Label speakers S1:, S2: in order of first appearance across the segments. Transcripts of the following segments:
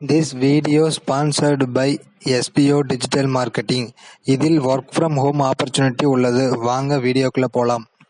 S1: This video sponsored by SPO digital marketing இதில் work from home opportunity உள்ளது வாங்க வீடியோக்குள்ளே போகலாம்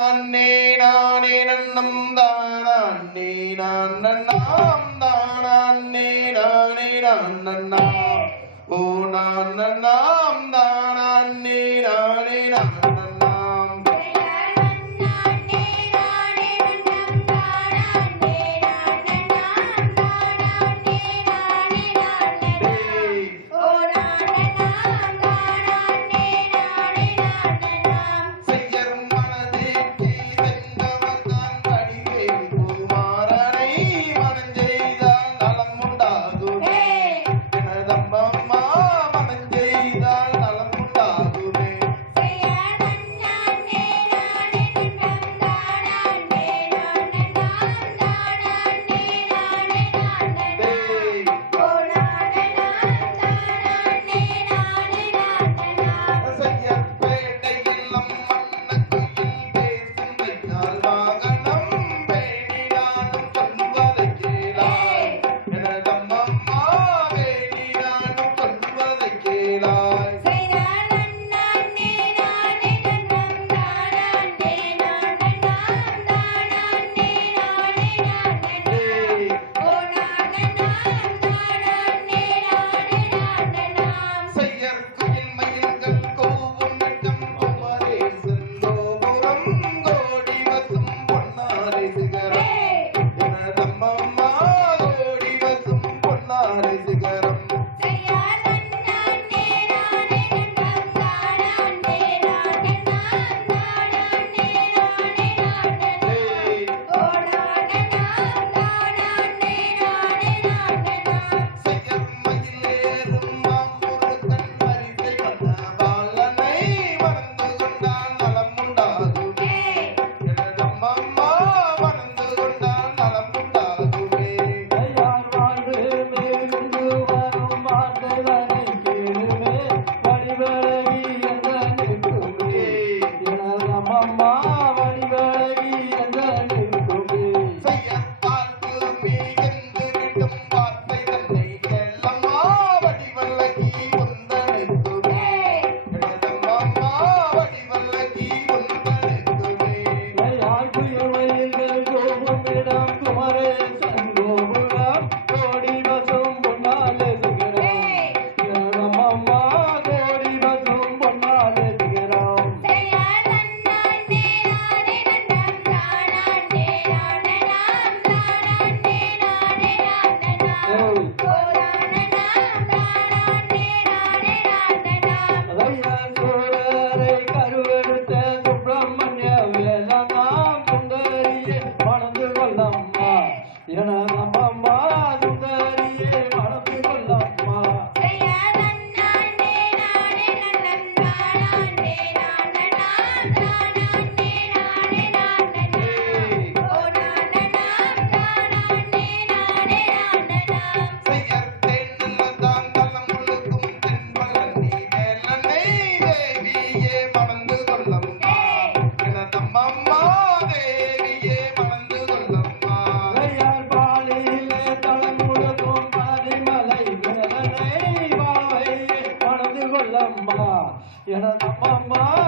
S2: ാണേണം
S3: ദാനാണേണം ദാനാണേണം ഓണാണം ദാനാണേണം Yeah, come.